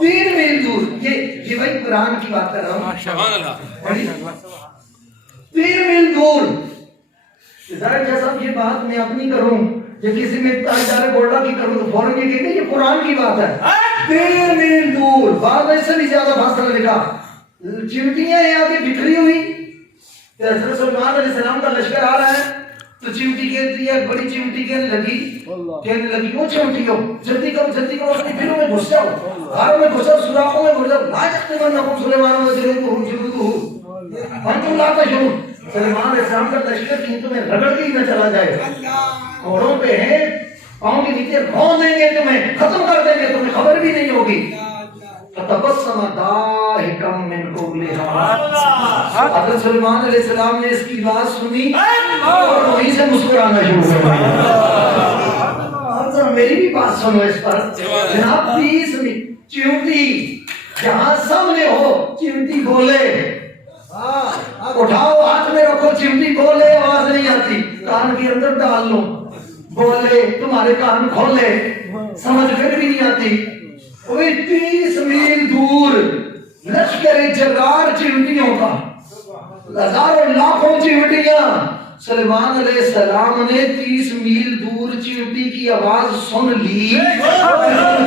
3 میل دور، یہ وہی قرآن کی بات کر رہا ہوں، 3 میل دور۔ ظاہر جیسا یہ بات میں اپنی کروں یا کسی میں اشارے بولنا کی کروں تو فوراً یہ کہتے ہیں یہ قرآن کی بات ہے، 3 میل دور، بعد میں سے بھی زیادہ فاصلہ لکھا، چیونٹیاں ہیں آگے بکھری ہوئی، حضرت سلیمان علیہ السلام کا لشکر آ رہا ہے تو چیونٹی کہتی ہے، بڑی چیونٹی کہنے لگی وہ چیونٹی ہو جلدی کرو اپنی پھروں میں گھس جاؤ، گھروں میں گھس جاؤ، سوراخوں میں گھس جاؤ، لا یختمنکم سلیمان وجنودہ انتم لا تشعرون۔ سلیمان علیہ السلام کا لشکر کہیں تمہیں رگڑ کے ہی نہ چلا جائے، گھوڑوں پہ ہیں، پاؤں کے نیچے بھون دیں گے، تمہیں ختم کر دیں گے، تمہیں خبر بھی نہیں ہوگی۔ فتبسم ضاحکا من قولها، حضرت سلیمان علیہ السلام نے اس کی بات سنی اور وہیں سے مسکرانا شروع کر دیا۔ میری بھی بات سنو اس پر جناب، 30 چیونٹی جہاں سامنے ہو چیونٹی بولے، اٹھاؤ ہاتھ میں رکھو چیونٹی بولے، آواز نہیں آتی، کان کے اندر ڈال لو، بولے تمہارے کان کھولے، سمجھ پھر بھی نہیں آتی۔ وہی 30 میل دور لشکر جرار چیونٹیوں کا، ہزاروں لاکھوں چیونٹیاں، سلیمان علیہ السلام نے 30 میل دور چیونٹی کی آواز سن لی،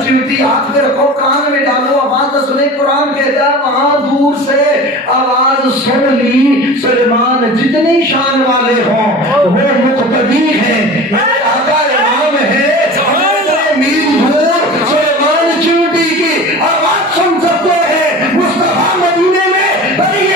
چیونٹی ہاتھ میں رکھو، کان میں ڈالو، آواز نہ سنے، قرآن کہتا ہے وہاں دور سے آواز سن لی۔ سلیمان جتنی شان والے ہوں وہ مقتدی ہیں، میرے آقا امام ہے، میل دور سلیمان چیونٹی کی آواز سن سکتے ہیں، مصطفیٰ مدینے میں بڑی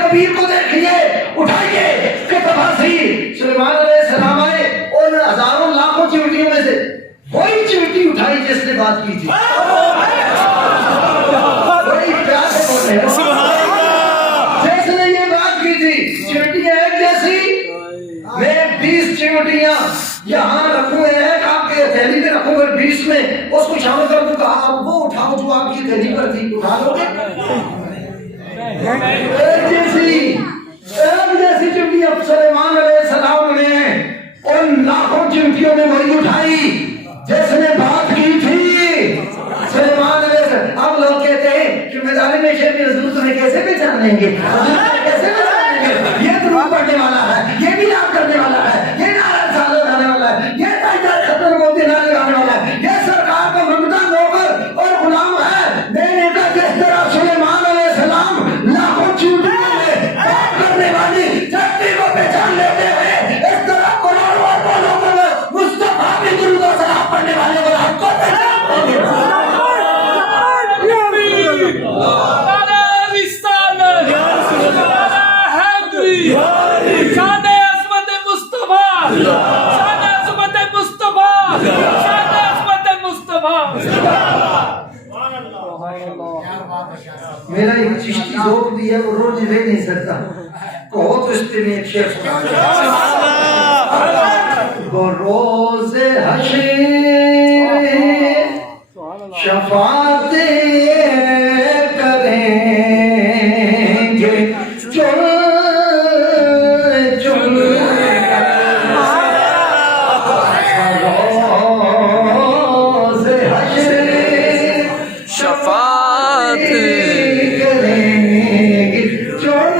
کبیر کو دیکھیے، اٹھائیے کہ تفاصیل سلیمان علیہ السلام آئے، ان ہزاروں لاکھوں چیونٹیوں میں سے وہی چیونٹی اٹھائی جس نے بات کی تھی، وہی پیار سے بولے جس نے یہ بات کی تھی۔ چیونٹیاں ایک جیسی، میں 20 چیونٹیاں یہاں رکھوں، ایک آپ کے تھیلی میں رکھوں گا 20 میں، اس کو شامل کر دوں گا، آپ وہ اٹھاؤ جو آپ کی تھیلی پر تھی، اٹھا لو گے؟ ایک جیسی چیونٹی اب سلیمان علیہ السلام نے ان لاکھوں چیونٹیوں میں وہی اٹھائی جس نے بات کی تھی سلیمان علیہ السلام۔ اب لوگ کہتے ہیں کہ میدان میں شیر حضور تمہیں کیسے پہچان لیں گے، کیسے پہچان لیں گے، یہ درود پڑھنے والا ہے، یہ بھی یاد کرنے والا ہے، یہ نعرہ رسالت گانے والا ہے، یہ تاجدار ختم موتی نعرے گانے والا ہے، یہ سرکار کا منگتا نوکر اور غلام ہے۔ میں نے کہا جس طرح سلیمان علیہ ذوق بھی ہے وہ روز رہ نہیں سکتا کہو تو اس پہ میں ایک شعر سنا وہ روز حشر شفاعت کریں گے چن چن روز حشر شفاعت کریں گے چن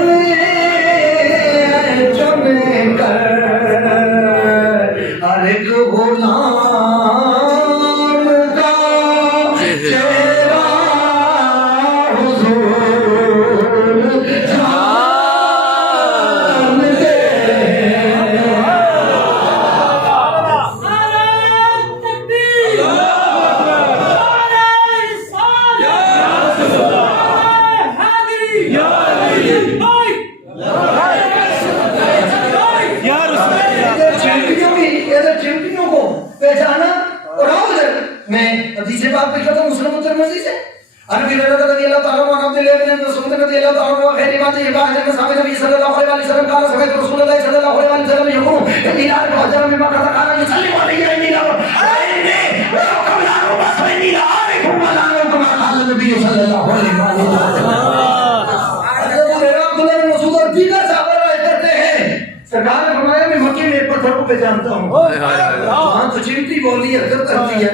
چن کر ہر ایک غلام چمٹیوں کو پہچانا اور آؤ ادھر میں حدیث پاک پہ کہتا ہوں مسلم ترمذی سے عربی رضی اللہ تعالیٰ عنہ عبد اللہ بن مسعود رضی اللہ تعالیٰ عنہ خیر بات یہ بات ہے صحابہ نبی صلی اللہ علیہ وسلم قال سمعت رسول اللہ صلی اللہ علیہ وسلم يقول ان الى حجر مما كان يسلم عليه اني لا وقبل ان ابعث اني لا اعرف ولا كما قال النبي صلی اللہ علیہ وسلم عبد اللہ بن مسعود اور دیگر صحابہ روایت کرتے ہیں سرکار نے فرمایا میں مکے میں ایک پتھر کو پہچانتا ہوں وہاں تو چمٹی بولی حرکت کرتی ہے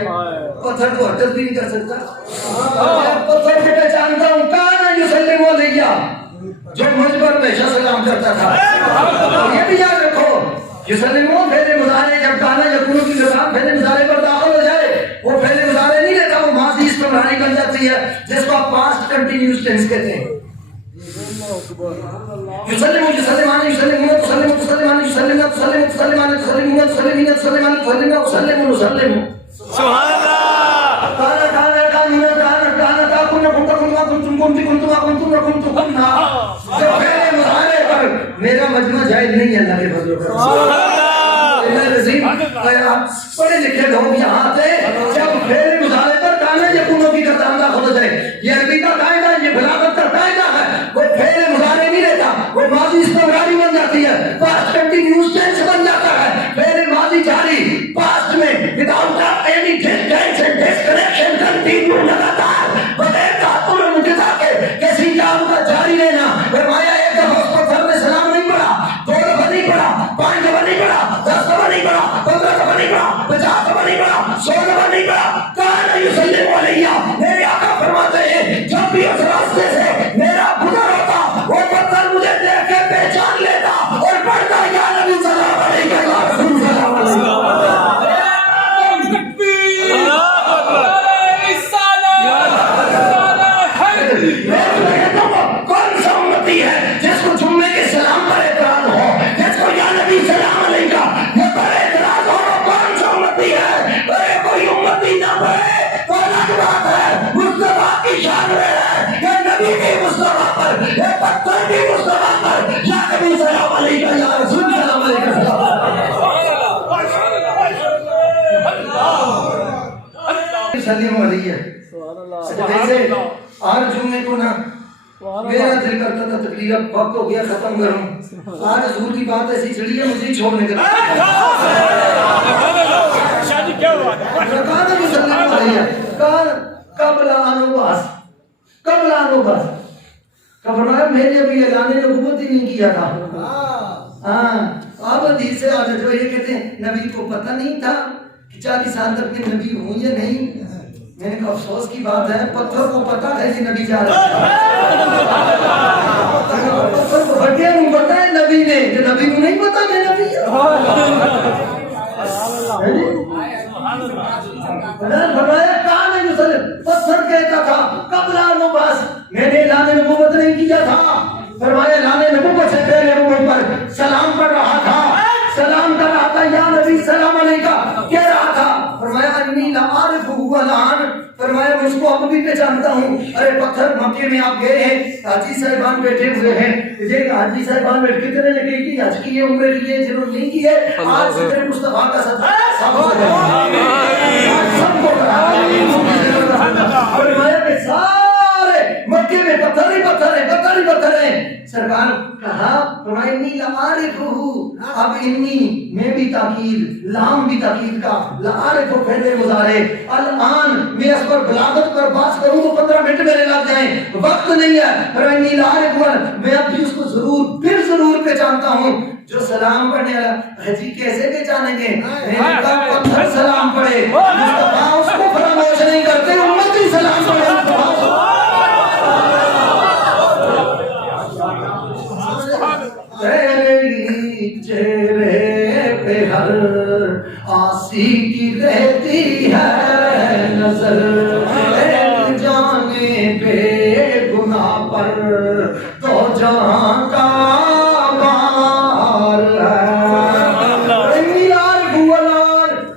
پتھر تو حرکت بھی نہیں کر سکتا پتھر کو پہچانتا ہوں کانا یسلم علیہ جو مجھ پر ہمیشہ سلام کرتا تھا یہ بھی یاد رکھو یسلم پہلے مضارع جب کانا یکونو کی زبان پہلے مضارع پر داخل ہو جائے وہ پہلے مضارع نہیں لیتا وہ ماضی استمراری بن جاتی ہے جس کو آپ پاسٹ کنٹینیوس ٹینس کہتے ہیں يسلم يسلمان يسلمون تسلم تسلمان يسلمون تسلم تسلمان تسلمون تسلمين تسلمان تسلمون تسلم نسلم سبحان اللہ كان كنتم كنتم كنا جو پہلے مضارع پر میرا مجمع جائز نہیں ہے اللہ کے فضل و کرم پڑھے لکھے لوگ یہاں تھے جب پہلے مضارع پر کانا یکونو کی کردار داخل ہو جائے یہ عربی کا قاعدہ یہ بلاغت کا قاعدہ ہے وہ پہلے مضارع نہیں رہتا وہ ماضی استمراری بن جاتی ہے پاسٹ کنٹینیوس ٹینس بن جاتا ہے پہلے ماضی جاری پاسٹ میں without any distance and disconnection continue لگاتار بغیر تعطل و انقطاع کے کسی کام کا جاری رہنا فرمایا ایک دفعہ اس پر سر نے سلام نہیں پڑھا 2 دفعہ نہیں پڑھا 5 دفعہ نہیں پڑھا 10 دفعہ نہیں پڑھا 15 دفعہ نہیں پڑھا 50 دفعہ نہیں پڑھا 100 دفعہ نہیں پڑھا کان یسلم علیہ میرے آقا فرماتے ہیں جب بھی اس راستے سے میرا گزر ہوتا وہ پتھر مجھے دیکھ کے پہچان لیتا اور پڑھتا یا نبی سلام علیکہ یا رسول سلام علیکہ کون سا امتی ہے جس کو جمعے کے سلام پر اعتراض ہو جس کو یا نبی سلام علیکہ یہ پر اعتراض ہو کون سا امتی ہے ارے کوئی امتی نہ پڑھے تو الگ بات ہے مصطفیٰ کی شان ہے یا نبی کی مصطفیٰ پر یا پتھر کی مصطفیٰ پر یا نبی سلام علیکہ یا رسول سلام علیکہ سلیم علیہ ویسے آج جمعے کو نا میرا دل کرتا تھا تقریر اب وقت ہو گیا ختم کروں آج حضور کی بات ایسی چڑھی ہے مجھے چھوڑنے کا قبل انوباس فرمایا میں نے ابھی اعلان نبوت ہی نہیں کیا تھا ہاں آپ حدیث سے آج جو یہ کہتے ہیں نبی کو پتہ نہیں تھا کہ 40 سال تک میں نبی ہوں یا نہیں میں نے کہا افسوس کی بات ہے پتھر کو پتا ہے کہ نبی جا رہا ہے پتھر کو بھٹیا نہیں پتا ہے نبی نے کہ نبی کو نہیں پتا میں نبی فرمایا کہاں نہیں مسلم پتھر کہتا تھا قبل انوباس میں نے اعلان نبوت نہیں کیا تھا فرمایا اعلان نبوت سے پہلے وہ پر سلام پڑھ رہا تھا سلام کر رہا تھا یا نبی سلام علیکہ کہہ رہا تھا فرمایا انی لا عارف هو الان فرمایا میں اس کو اب بھی پہچانتا ہوں ارے پتھر مکے میں آپ گئے ہیں حاجی صاحبان بیٹھے ہوئے ہیں یہ حاجی صاحبان بیٹھ کے کتنے لگے کہ حج کیے عمرے لیے جنہوں نہیں کیے آج سے مصطفیٰ کا صدقہ سب کو فرمایا کہ سارے مکے میں پتھر ہی پتھر ہے پتھر ہی انی لعارفہ، اب انی میں بھی تاکید، لام بھی تاکید کا، لعارف پہلے مضارع، الان میں اس پر بلاغت پر بات کروں تو 15 منٹ میرے لگ جائیں، وقت نہیں ہے، پر انی لعارف میں اب بھی اس کو ضرور پھر ضرور پہچانتا ہوں۔ جو سلام پڑھنے والا ہے جی کیسے پہچانیں گے؟ میں نے کہا پتھر سلام پڑھے، مصطفیٰ اس کو فراموش نہیں کرتے، امت ہی سلام پڑھے۔ تیرے چہرے پہ ہر آسی کی رہتی ہے نظر، ایک جانے بے گناہ پر تو جہاں کا بار ہے۔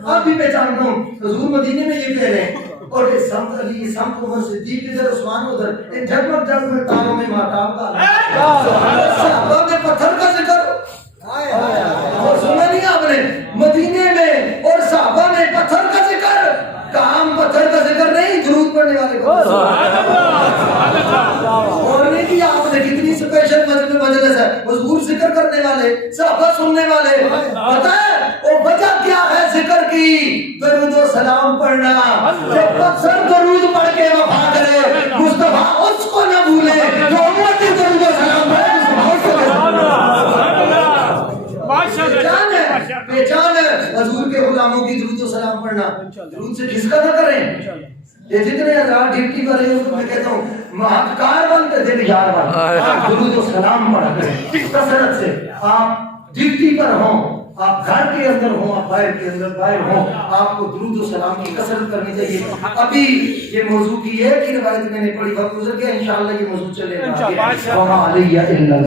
اب بھی پہچانتا ہوں حضور مدینے میں یہ کہہ رہے ہیں، اور یہ سمت علی، سمت عمر صدیق ادھر، عثمان ادھر، ایک جگمگ جگمگ تاروں میں مہتاب کا صحابہ میں پتھر کا ذکر، اور سنا نہیں آپ نے مدینے میں اور صحابہ میں پتھر کا ذکر، کام پتھر کا ذکر نہیں، درود پڑھنے والے کو اور نہیں کیا آپ نے، کتنی اسپیشل مجلس ہے، حضور ذکر کرنے والے، صحابہ سننے والے، پتہ ہے وہ وجہ کیا ہے ذکر کی؟ درود و سلام پڑھنا، جب پتھر درود پڑھ کے وفا کرے، مصطفیٰ اس کو نہ بھولے جو امت ہی درود و سلام پڑھے، پہچان ہے حضور کے غلاموں کی درود و سلام پڑھنا، درود سے کس کا نہ کریں؟ یہ جتنے حضرات ڈیوٹی پر ہیں میں کہتا ہوں مہتکار بنتے دل یار بن، درود و سلام پڑھا کریں کثرت سے۔ آپ ڈیوٹی پر ہوں، آپ گھر کے اندر ہوں، آپ باہر کے اندر باہر ہوں، آپ کو درود و سلام کی کثرت کرنی چاہیے۔ ابھی یہ موضوع کی ہے کہ روایت میں نے پڑھی، وقت گزر گیا، انشاءاللہ یہ موضوع چلے گا۔